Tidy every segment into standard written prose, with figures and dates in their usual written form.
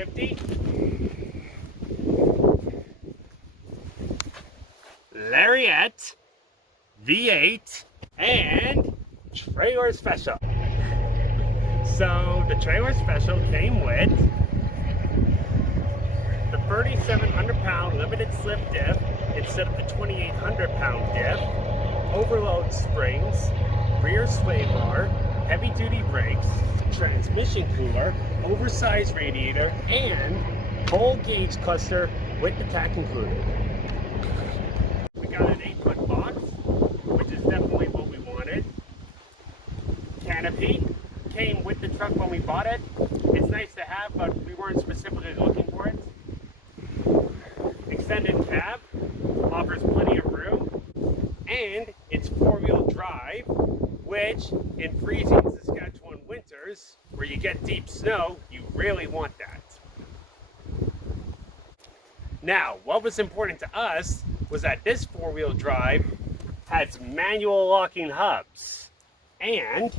150, Lariat V8, and trailer special. So the trailer special came with the 3,700-pound limited slip diff instead of the 2,800-pound diff, overload springs, rear sway bar, heavy-duty brakes, transmission cooler, oversized radiator, and full gauge cluster with the tack included. We got an 8-foot box, which is definitely what we wanted. Canopy came with the truck when we bought it. It's nice to have, but we weren't specifically looking for it. Extended cab offers plenty of room, and it's 4-wheel drive, which in freezing Saskatchewan winters, where you get deep snow, you really want that. Now, what was important to us was that this 4-wheel drive has manual locking hubs and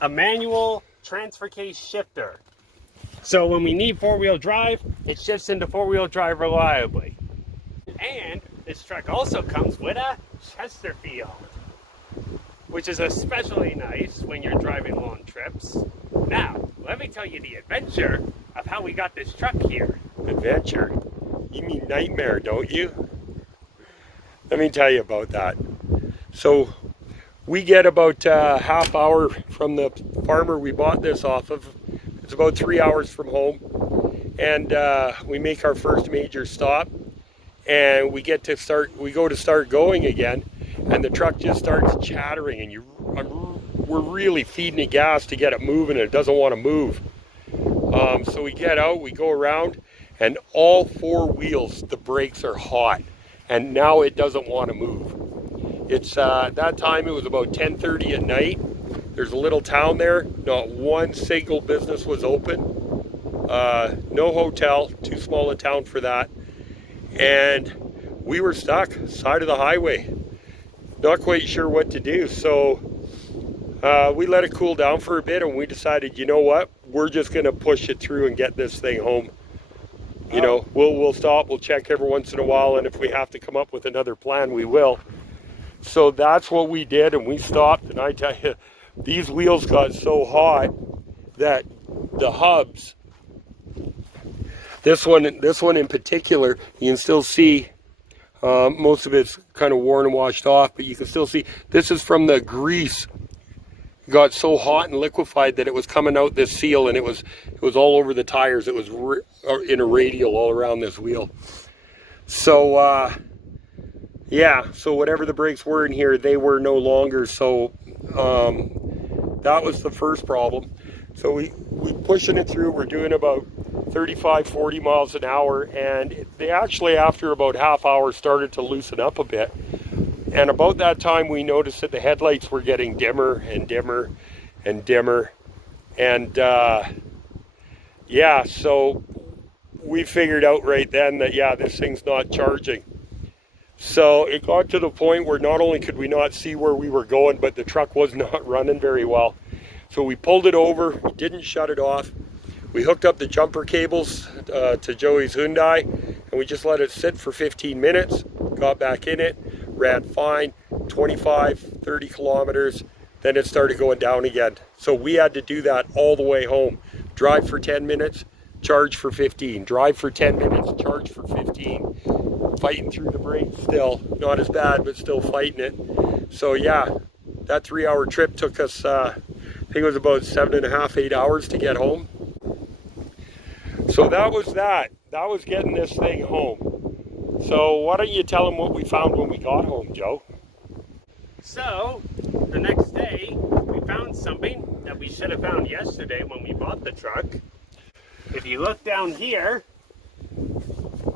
a manual transfer case shifter. So when we need 4-wheel drive, it shifts into 4-wheel drive reliably. And this truck also comes with a Chesterfield, which is especially nice when you're driving long trips. Now, let me tell you the adventure of how we got this truck here. Adventure? You mean nightmare, don't you? Let me tell you about that. So we get about a half hour from the farmer we bought this off of. It's about 3 hours from home, and we make our first major stop, and we go to start going again, and the truck just starts chattering, and we're really feeding it gas to get it moving, and it doesn't want to move. So we get out, we go around, and all 4 wheels, the brakes are hot, and now it doesn't want to move. It's that time it was about 10:30 at night. There's a little town there. Not one single business was open. No hotel. Too small a town for that. And we were stuck side of the highway. Not quite sure what to do. So we let it cool down for a bit, and we decided, you know what? We're just going to push it through and get this thing home. You know, we'll stop. We'll check every once in a while, and if we have to come up with another plan, we will. So that's what we did, and we stopped. And I tell you, these wheels got so hot that the hubs, this one in particular, you can still see most of it's kind of worn and washed off, but you can still see this is from the grease. It got so hot and liquefied that it was coming out this seal, and it was all over the tires. It was in a radial all around this wheel. So yeah, so whatever the brakes were in here, they were no longer. So that was the first problem. So we pushing it through. We're doing about 35, 40 miles an hour, and they actually, after about half hour, started to loosen up a bit. And about that time, we noticed that the headlights were getting dimmer and dimmer and dimmer. And yeah, so we figured out right then that, yeah, this thing's not charging. So it got to the point where not only could we not see where we were going, but the truck was not running very well. So we pulled it over, we didn't shut it off. We hooked up the jumper cables to Joey's Hyundai, and we just let it sit for 15 minutes, got back in it, ran fine, 25, 30 kilometers, then it started going down again. So we had to do that all the way home. Drive for 10 minutes, charge for 15. Drive for 10 minutes, charge for 15. Fighting through the brakes still. Not as bad, but still fighting it. So yeah, that 3-hour trip took us, I think it was about 7.5, 8 hours to get home. So that was that. That was getting this thing home. So why don't you tell them what we found when we got home, Joe? So the next day, we found something that we should have found yesterday when we bought the truck. If you look down here,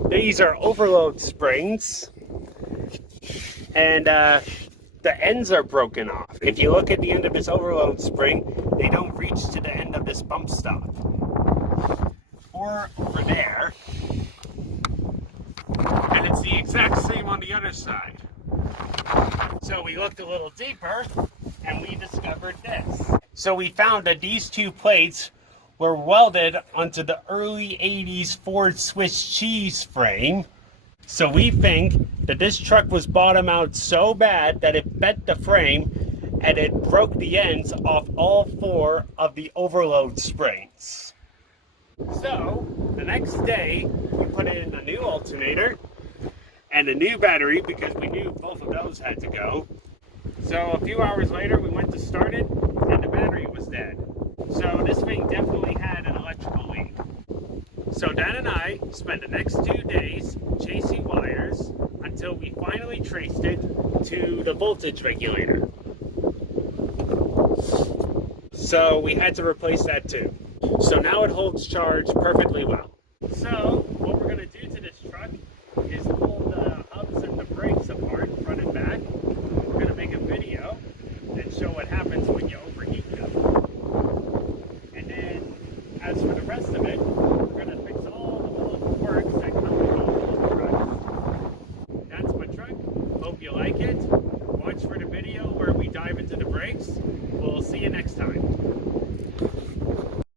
these are overload springs, and the ends are broken off. If you look at the end of this overload spring, they don't reach to the end of this bump stop. Or over there, and it's the exact same on the other side. So we looked a little deeper, and we discovered this. So we found that these two plates were welded onto the early 80s Ford Swiss cheese frame. So we think that this truck was bottom out so bad that it bent the frame and it broke the ends off all 4 of the overload springs. So the next day we put in a new alternator and a new battery because we knew both of those had to go. So a few hours later we went to start it and the battery was dead. So this thing definitely had an electrical leak. So Dan and I spent the next 2 days chasing wires until we finally traced it to the voltage regulator. So we had to replace that too. So now it holds charge perfectly well. So what we're going to do to this truck is pull the hubs and the brakes apart, front and back. We're going to make a video and show what happens when you overheat them. And then as for the rest of it, we're going to fix all the little quirks that come with the truck. That's my truck. Hope you like it. Watch for the video where we dive into the brakes. We'll see you next time.